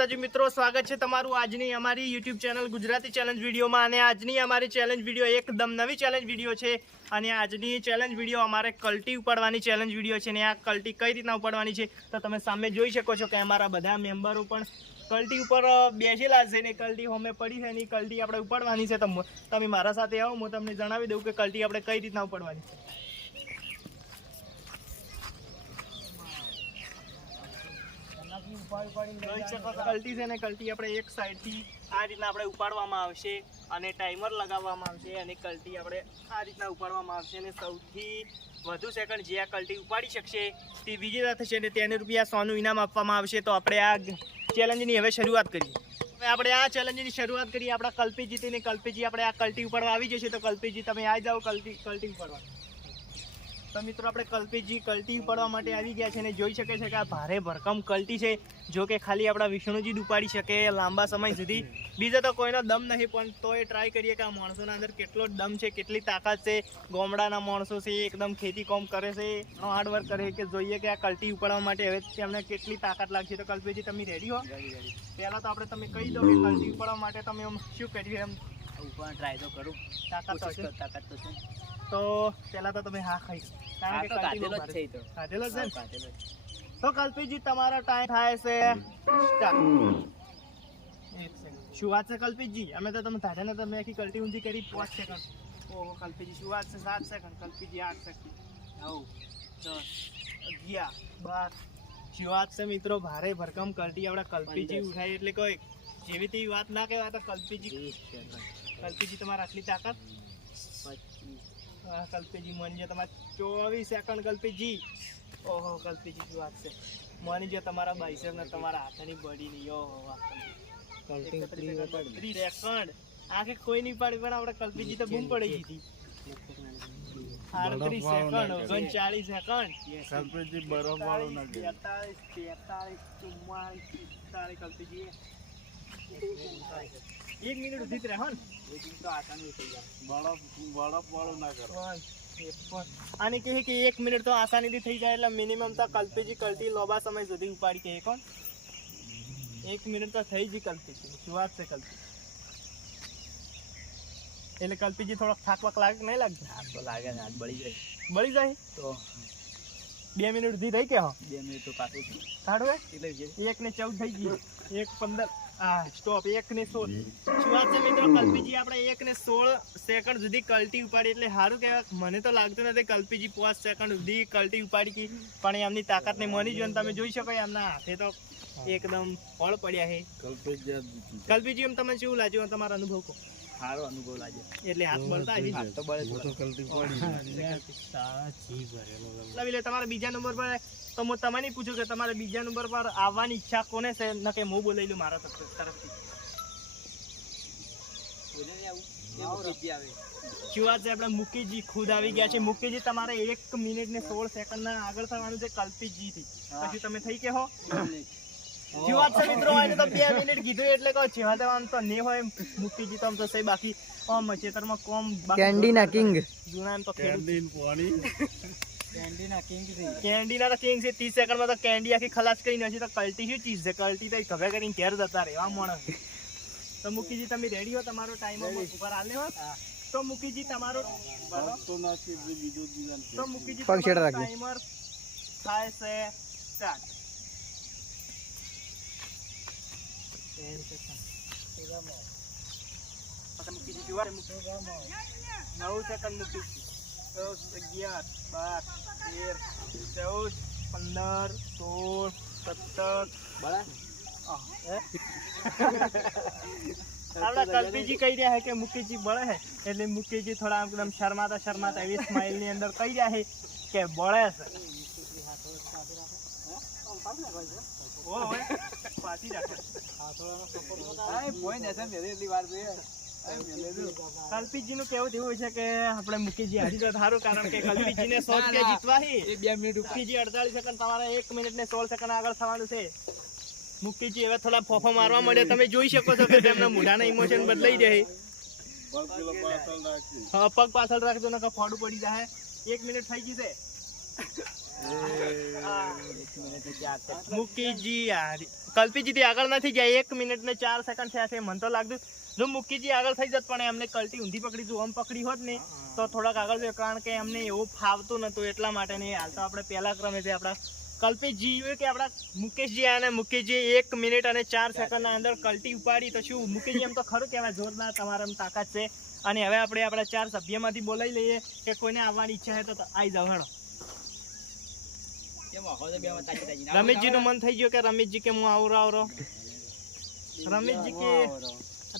માતાજી મિત્રો, સ્વાગત છે તમારું આજની અમારી YouTube ચેનલ ગુજરાતી ચેલેન્જ વિડીયોમાં। અને આજની અમારી ચેલેન્જ વિડીયો એકદમ નવી ચેલેન્જ વિડીયો છે। અને આજની ચેલેન્જ વિડીયો અમારે કલ્ટી ઉપાડવાની ચેલેન્જ વિડીયો છે। ને આ કલ્ટી કઈ રીતના ઉપાડવાની છે તો તમે સામે જોઈ શકો છો કે અમારા બધા મેમ્બરો પણ કલ્ટી ઉપર બેસેલા છે ને કલ્ટી હોમે પડી છે ને કલ્ટી આપણે ઉપાડવાની છે। તો તમે મારા સાથે આવો, હું તમને જણાવી દઉં કે કલ્ટી આપણે કઈ રીતના ઉપાડવાની છે। કલ્ટી છે ને કલ્ટી આપણે એક સાઈડથી આ રીતના આપણે ઉપાડવામાં આવશે અને ટાઈમર લગાવવામાં આવશે અને કલ્ટી આપણે આ રીતના ઉપાડવામાં આવશે અને સૌથી વધુ સેકન્ડ જે આ કલ્ટી ઉપાડી શકશે તે વિજેતા થશે અને તેને ₹100નું ઇનામ આપવામાં આવશે। તો આપણે આ ચેલેન્જની હવે શરૂઆત કરીએ। હવે આપણે આ ચેલેન્જની શરૂઆત કરીએ। આપણા કલ્પીજી ને કલ્પીજી આપણે આ કલ્ટી ઉપાડવા આવી જશે। તો કલ્પીજી તમે આવી જાઓ કલ્ટી ઉપાડવા। તો મિત્રો આપણે કલ્પીજી કલ્ટી ઉપાડવા માટે આવી ગયા છે ને જોઈ શકે છે કે આ ભારે ભરકમ કલ્ટી છે। જો કે ખાલી આપણા વિષ્ણુજી જ ઉપાડી શકે લાંબા સમય સુધી, બીજો તો કોઈનો દમ નહીં। પણ તોય ટ્રાય કરીએ કે આ માણસોના અંદર કેટલો દમ છે, કેટલી તાકાત છે। ગામડાના માણસો છે, એકદમ ખેતી કામ કરે છે, હાર્ડવર્ક કરે કે જોઈએ કે આ કલ્ટી ઉપાડવા માટે હવે તેમને કેટલી તાકાત લાગશે। તો કલ્પીજી તમે રેડી હો? પહેલાં તો આપણે તમે કહી દો કે કલ્ટી ઉપાડવા માટે તમે શું કર્યું એમ ઉપર ટ્રાય તો કરું, તાકાત તો છે। તાકાત તો છે તો પહેલાં તો તમે હા ખાઈ કારણ કે કાઢેલો જ છે તો કાઢેલો છે ને? કાઢેલો જ। તો કલ્પીજી તમારો ટાઈમ થાય છે સ્ટાર્ટ। 1 સેકન્ડ। શું વાત છે કલ્પીજી? અમે તો તમે ધારે ને તમે આખી કલ્ટી ઊંધી કરી 5 સેકન્ડ। ઓહો કલ્પીજી શું વાત છે? 7 સેકન્ડ। કલ્પીજી 8 સેકન્ડ, 9, 10, 11, 12। શું વાત છે મિત્રો? ભારે ભરકમ કલ્ટી આપણા કલ્પીજી ઉઠાય એટલે કોઈ જેવી તેવી વાત ના કહેવાય। તો કલ્પીજી તમારે આટલી તાકાત? 25। કલ્પીજી માની તમારે 24 સેકન્ડ। કલ્પીજી ઓહો કલ્પીજી શું વાત છે? માની જો તમારા બાઈસેપ ને તમારા હાથની બડી નહીં। ઓહો 30 સેકન્ડ। આખે કોઈ નહીં પાડી પણ આપણે કલ્પીજી તો બૂમ પડી ગઈ હતી। 38 સેકન્ડ, 39 સેકન્ડ। કલ્પીજી બરફ વાળું ના 43, 44, 45, કલ્પીજી 1 મિનિટ ઉધી રહે હો ને? તો આસાની થઈ જાય। બરફ વાળું ના કરો। આને કહે કે 1 મિનિટ તો આસાનીથી થઈ જાય એટલે મિનિમમ તો કલ્પીજી કલ્ટી લાંબા સમય સુધી ઉપાડી કહે કોણ? 1 મિનિટ તો થઈ જ કલ્પીજી। શું વાત છે કલ્પી? એટલે કલ્પીજી થોડોક થાક લાગે નહીં લાગતો? હાથ તો લાગે ને, હાથ બળી જાય બળી જાય તો 2 મિનિટ સુધી રહી કે હો 2 મિનિટ તો પાછું છે સાડું એટલે છે 1 ને 14 થઈ ગઈ, 1:15 સ્ટોપ, 1 ને 16। શું વાત છે મિત્રો? કલ્પીજી આપણે 1 ને 16 સેકન્ડ સુધી કલ્ટી ઉપાડી એટલે સારું કહેવાય। મને તો લાગતું નથી કલ્પીજી 5 સેકન્ડ સુધી કલ્ટી ઉપાડી ગઈ, પણ એમની તાકાતને માની જો તમે જોઈ શકો એમના હાથે તો એકદમ ફળ પડ્યા છે। કલ્પીજી એમ તમે શું લાગ્યું? તમારો અનુભવ કહો। સારો અનુભવ લાગે એટલે હાથ બળતા હજી હાથ તો બળે તો કલ્ટી પડી એટલે તમારા બીજા નંબર પર તો હું તમને પૂછું કે તમારે બીજા નંબર પર આવવાની ઈચ્છા કોને છે? ન કે હું બોલાવી લઉં મારા તરફથી। શું વાત છે? આપણે મુકેશજી ખુદ આવી ગયા છે। મુકેશજી તમારે 1 મિનિટ ને 16 સેકન્ડ ના આગળ થવાનું છે કલ્પીજી થી, પછી તમે થઈ કે હો? શું વાત છે મિત્રો? આજે તો 2 મિનિટ કીધું એટલે કહો જેવા તેવા તો નહીં હોય મુકેશજી તો આમ તો સહી બાકી આમ ચેતરમાં કોમ કેન્ડીના કિંગ જૂના એમ તો કેન્ડીન પાણી કેન્ડીના કિંગ છે। કેન્ડીના તો કિંગ છે। 30 સેકન્ડમાં તો કેન્ડી આખી ખલાસ કરી નથી। તો કલ્ટી શું ચીજ છે? કલ્ટી તો ઘરે કરીને ઘેર જતા રહે એવા માણસ। તો મુકેશજી તમે રેડી હો? તમારો ટાઈમ ઉપર હાલે હો? તો મુકેશજી તમારો તો નાખી બીજો દીવાન તો મુકેશજી પગ છેડા રાખજો। ટાઈમર થાય છે સ્ટાર્ટ। 9 સેકન્ડ મુકેશજી। 10, 11, 12, 13, 14, 15, 16, 17 બળે આપણા કલ્પીજી કહી રહ્યા છે કે મુકેશજી બળે છે એટલે મુકેશજી થોડા એકદમ શરમાતા એવી સ્માઇલ ની અંદર કહી રહ્યા છે કે બળે છે। પાછી રાખે કલ્પીજી નું કેવું એવું છે કે આપણે મુકેશજી હારી જાય સારું, કારણ કે કલ્પીજી ને 100 રૂપિયા જીતવા છે। 2 મિનિટ મુકેશજી 48 સેકન્ડ, તમારે 1 મિનિટ ને 16 સેકન્ડ આગળ થવાનું છે। મુકેશજી હવે થોડા ફોફો મારવા મળે, તમે જોઈ શકો છો કે તેમના મોઢાના ઇમોશન બદલાઈ જાય। પગ પાછળ રાખજો નકર ફોડું પડી જાય। 1 મિનિટ થઈ ગઈ છે। મુકીજી કલ્પીજી થી આગળ નથી ગયા, 1 મિનિટ ને 4 સેકન્ડ થયા છે. મને તો લાગતું જો મુકીજી આગળ થઈ જત, પણ એમને કલ્ટી ઊંધી પકડી તું આમ પકડી હોત ને તો થોડાક આગળ ગયો, કારણ કે એમને એવું ફાવતું નતું એટલા માટે નહીં. હાલ તો આપણે પહેલા ક્રમે છે આપણા કલ્પીજી કે આપણા મુકેશજી અને મુકેશજી 1 મિનિટ અને 4 સેકન્ડના અંદર કલ્ટી ઉપાડી. તો શું મુકેશજી એમ તો ખરું કહેવાય જોરદાર તમારામાં તાકાત છે. અને હવે આપણે આપણા 4 સભ્યમાંથી બોલાવી લઈએ કે કોઈને આવવાની ઈચ્છા છે તો આવી જાવ. હેડો રમેશજી નું મન થઈ ગયું કે રમેશજી કે હું આવરો રમેશજી કે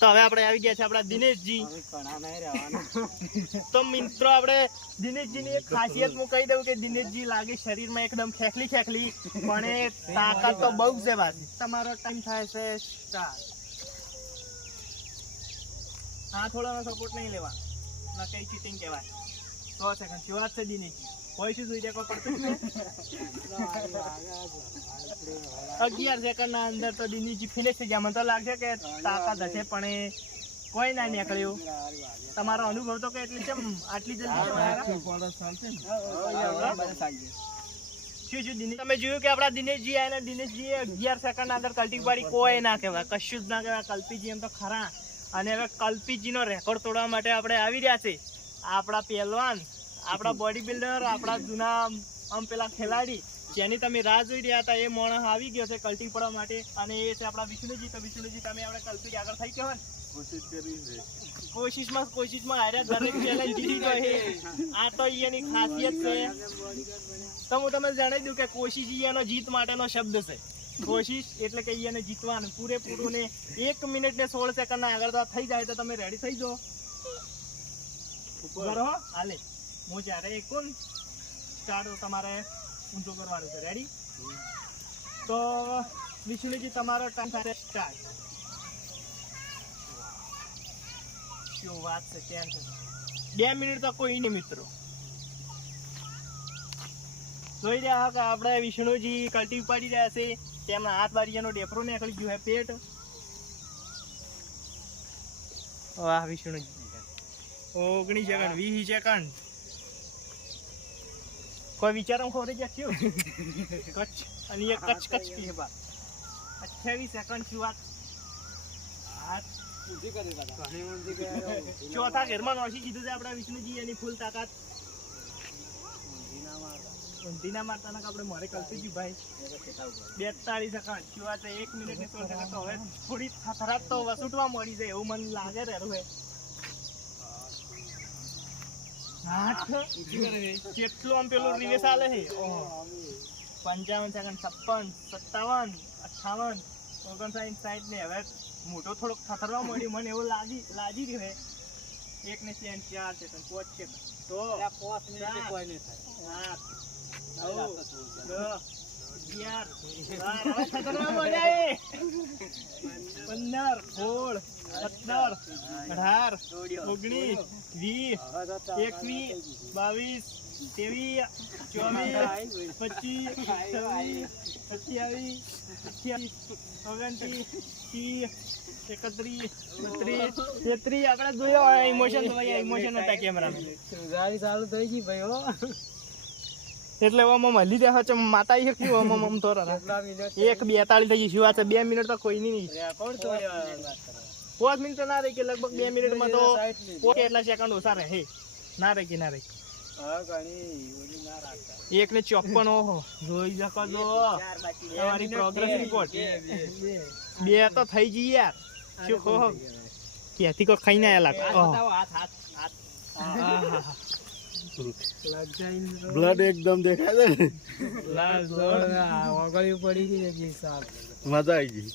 તો હવે આપણે આવી ગયા છે આપણા દિનેશજી. તો મિત્રો આપણે દિનેશજીની એક ખાસિયત હું કહી દઉં કે દિનેશજી લાગે શરીરમાં એકદમ ખેખલી પણ એ તાકાત તો બહુ છે. વાત તમારો ટાઈમ થાય છે સ્ટાર્ટ. હા થોડોનો સપોર્ટ નહીં લેવા ના, કઈ ચીટિંગ કહેવાય. 100 સેકન્ડ શું વાત છે દિનેશજી? કોઈ શું જોઈ કોઈ પડતું જ નહીં. 11 સેકન્ડના અંદર તો દિનેશજી ફિનિશ થઈ ગયા. મને તો લાગે કે તાકાત હશે પણ એ કોઈ ના નીકળ્યું. તમારો અનુભવ તો કે એટલી છે આટલી જલ્દી શું દિનેશ તમે જોયું કે આપણા દિનેશજી આને દિનેશજીએ 11 સેકન્ડના અંદર કલ્ટી પાડી. કોઈ ના કહેવાય, કશું જ ના કહેવાય. કલ્પીજી એમ તો ખરા. અને હવે કલ્પીજીનો રેકોર્ડ તોડવા માટે આપણે આવી રહ્યા છે આપણા પહેલવાન, આપણા બોડી બિલ્ડર, આપણા જૂના આમ પેલા ખેલાડી જેની તમે રાહ જોઈ રહ્યા હતા. એ માણસ આવી ગયો છે કલ્ટી પડવા માટે અને એ છે આપણા વિષ્ણુજી. તો વિષ્ણુજી તમે આપણે કલ્પી આગળ થઈ ગયો ને? કોશિશ કરી છે. કોશિશમાં હાર્યા દરેક ચેલેન્જ જીતી ગયો. આ તો એની ખાસિયત છે. તો હું તમને જણાવી દઉં કે કોશિશ એનો જીત માટેનો શબ્દ છે. કોશિશ એટલે કે એને જીતવાનું પૂરેપૂરું ને 1 મિનિટ ને 16 સેકન્ડના આગળ તો થઈ જાય તો તમે રેડી થઈ જાઓ. બરો હાલે હું જ્યારે કોણ સ્ટાર્ટ તમારે ઊંધું કરવાનું છે. રેડી? તો વિષ્ણુજી તમારો ટાઈમ સાથે સ્ટાર્ટ. શું વાત છે? કેમ છે? 2 મિનિટ તો કોઈ નહીં મિત્રો. જોઈ રહ્યા કે આપણે વિષ્ણુજી કલ્ટી ઉપાડી રહ્યા છે. તેમના હાથ બારીનો ડેફરો નીકળી ગયો છે પેટ. વાહ વિષ્ણુજી 19 સેકન્ડ 20 સેકન્ડ કોઈ વિચારો ખોરી ગયા થયું કચ્છ અને એ કચ્છ પીએ બા 28 સેકન્ડ શું વાત. ચોથા ઘરમાં નોશી કીધું છે આપણા વિષ્ણુજી એની ફૂલ તાકાત. ઊંધીના મારતાના આપણે મારે કલ્પીજી ભાઈ 42 સેકન્ડ શું વાત છે. 1 મિનિટ ને 16 સેકન્ડ તો હવે થોડી થરાત તો વસૂટવા મળી જાય એવું મને લાગે રહ્યું છે. કેટલું આમ પેલું રિવેસ આલે છે. 55 સેકન્ડ 56 57 58 59 ને હવે મોટો થોડોક થથરવા મળ્યું મને એવું લાગી રહ્યું છે. 1 ને 4 સેકન્ડ 5 સેકન્ડ તો 5 મિનિટ કોઈ નહીં થાય. 15 16 17 18 19 20 21 22 23 24 25 26 27 28 29 30 31 32 આપણે જોયો ઇમોશન હતા કેમેરામાં ચાલુ થઈ ગઈ ભાઈ હો. એટલે ઓમાં મળી રહ્યા છે માતા એ કેવું ઓમ તો 1:42 થઈ ગઈ. શું વાત છે? 2 મિનિટ તો કોઈ નહીં. 5 મિનિટ ના રહી કે લગભગ 2 મિનિટમાં તો કેટલા સેકન્ડ ઓછા રહે ના રહી કે ના રહી. 1:54 ઓહો જોઈ શકો છો તમારી પ્રોગ્રેસ રિપોર્ટ. 2 તો થઈ ગઈ યાર. શું કહો ક્યાંથી કોઈ ખાઈને આયા લાગે. બ્લડ એકદમ દેખાય છે ને. મજા આવી ગઈ.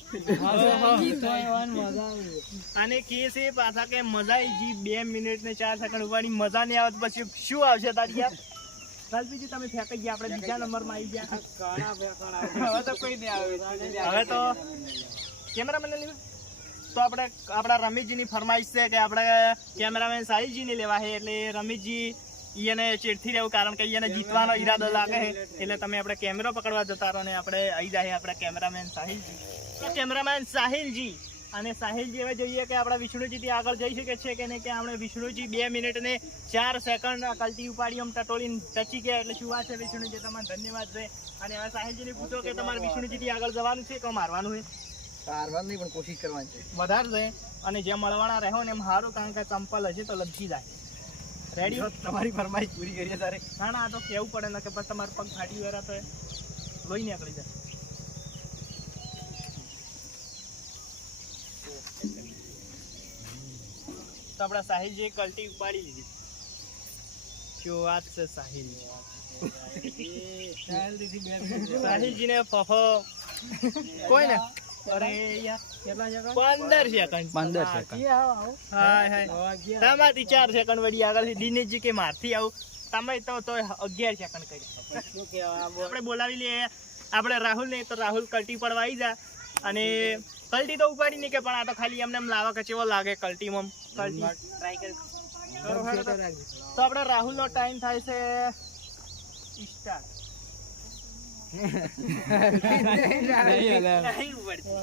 અને કે છે પાછા કે મજા આવી ગઈ. 2 મિનિટ ને 4 સેકન્ડ ઉપાડી મજા નહીં આવત પછી શું આવશે તારી યાર. કલ્પીજી તમે ફેંકાઈ ગયા. આપણે બીજા નંબરમાં આવી ગયા. હવે તો કોઈ નહીં આવે. હવે તો કેમેરામેન લેવા તો આપણે આપણા રમેશજીની ફરમાઈશ છે કે આપણે કેમેરામેન સાહિલજીને લેવા છે. એટલે રમેશજી એને ચેડથી રહેવું કારણ કે એને જીતવાનો ઈરાદો લાગે છે. એટલે તમે આપણે કેમેરો પકડવા જતા રહો ને આપણે આવી જાય આપણા કેમેરામેન સાહિલજી. તો કેમેરામેન સાહિલજી અને સાહિલજી હવે જોઈએ કે આપણા વિષ્ણુજીથી આગળ જઈ શકે છે કે નહીં, કે આપણે વિષ્ણુજી 2 મિનિટ ને 4 સેકન્ડ કલ્ટી ઉપાડી આમ ટટોલીને ટચી ગયા. એટલે શું વાત છે વિષ્ણુજી, તમારો ધન્યવાદ છે. અને હવે સાહિલજીને પૂછો કે તમારે વિષ્ણુજીથી આગળ જવાનું છે કે મારવાનું છે? હારવાનું નહીં, પણ કોશિશ કરવાની છે. વધારે છે. અને જેમ મળવાના રહો ને એમ સારું, કારણ કે ચંપલ હશે તો લપસી જાય. રેડી? તમારી ફરમાઈશ પૂરી કરીએ તારે. ના ના, આ તો કેવું પડે ને, કે પછી તમારું પગ ફાટી વેરા તો લોહી નીકળી જાય. તો આપણા સાહિલજીએ કલ્ટી ઉપાડી લીધી. શું વાત છે સાહિલ, સાહિલજીને ફફો કોઈ ને અરે યાર કેટલા સેકન્ડ 15 સેકન્ડ હાય હાય તમારી 4 સેકન્ડ વડી આગળથી દિનેશજી કે મારથી આવું તમે તો 11 સેકન્ડ કરી. આપણે બોલાવી લઈએ આપણે રાહુલ ને, તો રાહુલ કલ્ટી પડવા આવી જા. અને કલ્ટી તો ઉપાડી નહીં કે, પણ આ તો ખાલી એમને એમ લાવા કે ચેવો લાગે કલ્ટીમાં. કલ્ટી ટ્રાય કરી તો આપણે રાહુલ નો ટાઈમ થાય છે સ્ટાર્ટ.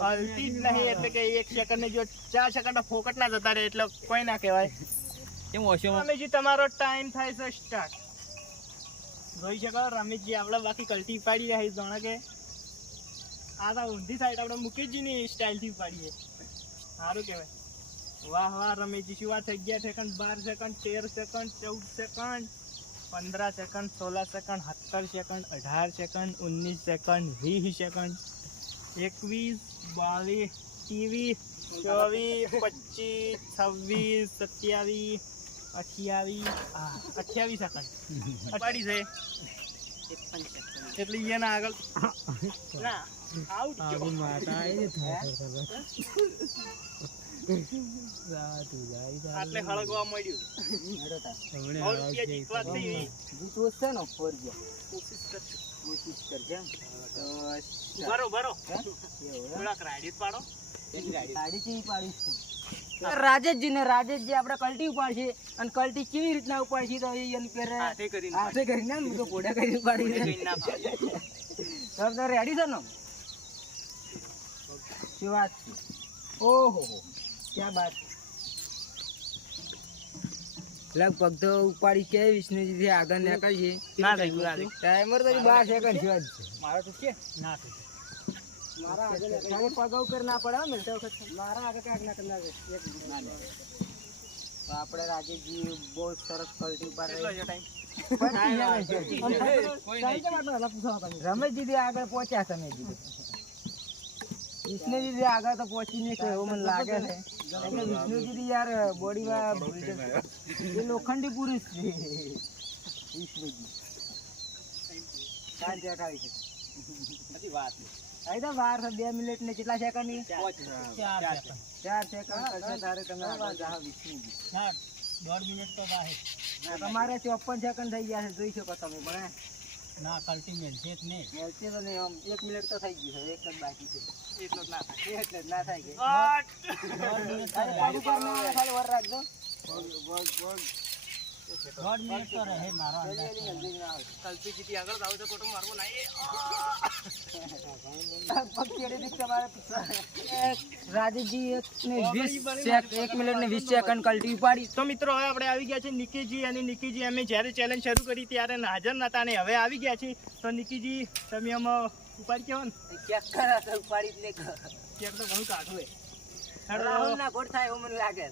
અલ્ટી જ નહીં, એટલે કે 1 સેકન્ડ ને જો 4 સેકન્ડ ફોકટ ના જતા રહે એટલે કોઈ ના કહેવાય. રમેશજી તમારો ટાઈમ થાય છે સ્ટાર્ટ. જોઈ શકો રમેશજી આપણે બાકી કલ્ટી પાડી રહ્યા છે. જાણે કે આ તો ઊંધી સાઈડ આપણે મુકેશજી ની સ્ટાઇલ થી પાડીએ. સારું કહેવાય. વાહ વાહ રમેશજી, શું વાત. 11 second 12 second 13 second 14 second 15 second 16 second 17 second 18 second 19 second 20 second 21 22 23 24 25 26 27 28 second પાડી છે. એટલે એના આગળ ના આઉટ આટલે હળગવા મળ્યું. રાજેશજી ને રાજેશજી આપણે કલ્ટી ઉપાડશે અને કલ્ટી કેવી રીતના ઉપાડશે તો હાથે કરીને હું તો ઘોડા કરી ઉપાડી રેડી છે ને? શું વાત છે? ઓહો ક્યાં બાત. લગભગ તો ઉપાડી કે વિષ્ણુજી થી આગળ નીકળી છે. ના થઈ ગયું ટાઈમર તો 12 સેકન્ડ છે. મારો તો છે ના થઈ. મારા આગળ પગ ઉપર ના પડે મિલતા વખત મારા આગળ કાંઈક ના કરનાર છે. તો આપણે રાજેશજી બહુ સરસ કલ્ટી ઉપાડે. રમેશજી થી આગળ પહોંચ્યા તમે વિષ્ણુજી થી આગળ તો પહોંચી નહીં એવું મને લાગે છે. વિષ્ણુજી થી યાર બોડીમાં એ લોખંડી પુરુષ છે વિષ્ણુજી. 4 વાત વાર 2 મિનિટ ને કેટલા સેકન્ડ ની 4 સેકન્ડ કરશે તારે તમે આગળ જાઓ વિષ્ણુજી. 1.5 મિનિટ તો બાહે તમારે 54 સેકન્ડ થઈ ગયા છે. જોઈ શકો તમે. પણ ના કલ્ટી મેલશે જ નહીં. મેલશે તો નહીં. આમ 1 મિનિટ તો થઈ ગઈ છે. 1 જ બાકી છે. એટલો જ ના થાય. એટલે જ ના થાય કે 1 મિનિટ ખાલી વર રાખજો. 1 મિનિટ તો રહે મારો અંદાજ. કલ્ટી જીતી આગળ જાવ તો ખોટું મારવું નહીં. રાજેશજી 1 મિનિટ ને 20 સેકન્ડ કલ્ટી ઉપાડી. તો મિત્રો હવે આપણે આવી ગયા છે નિકીજી. અને નિકીજી અમે જ્યારે ચેલેન્જ શરૂ કરી ત્યારે હાજર નતા ને હવે આવી ગયા છે. તો નિકીજી તમે આમ ઉપાડી કેવો ને ચેક કરા તો ઉપાડી જ ને ચેક તો ઘણું કાઢું હે. રાહુલ ના ગોળ થાય એવું મને લાગે.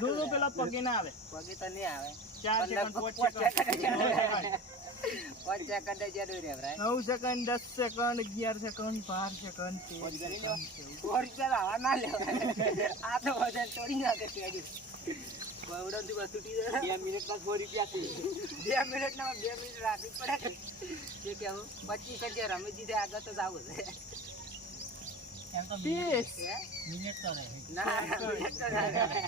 દોનો પેલા પગે ના આવે. પગે તો નહીં આવે. 4 second 5 second 9 second 10 second 11 second 12 second 2 minute રાખવી પડે. જે કેવું 25 કરજે. રમેશજી આગળ તો જવું છે. એમ તો મિનિટ તો રહે. ના મિનિટ તો ના રહે.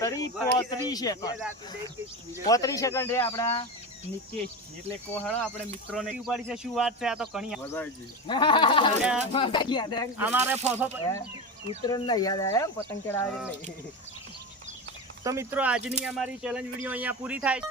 તરી 35 સેકન્ડ છે આપણા નિકેશ. એટલે કોહળો આપણે મિત્રોને ઉપાડી છે. શું વાત છે, આ તો ઘણી મજા આવી ગઈ. અમારે ફફો ઉત્તરાયણ ના યાદ આવ્યા પતંગ ચડાવે. તો મિત્રો આજની અમારી ચેલેન્જ વિડીયો અહીંયા પૂરી થાય છે.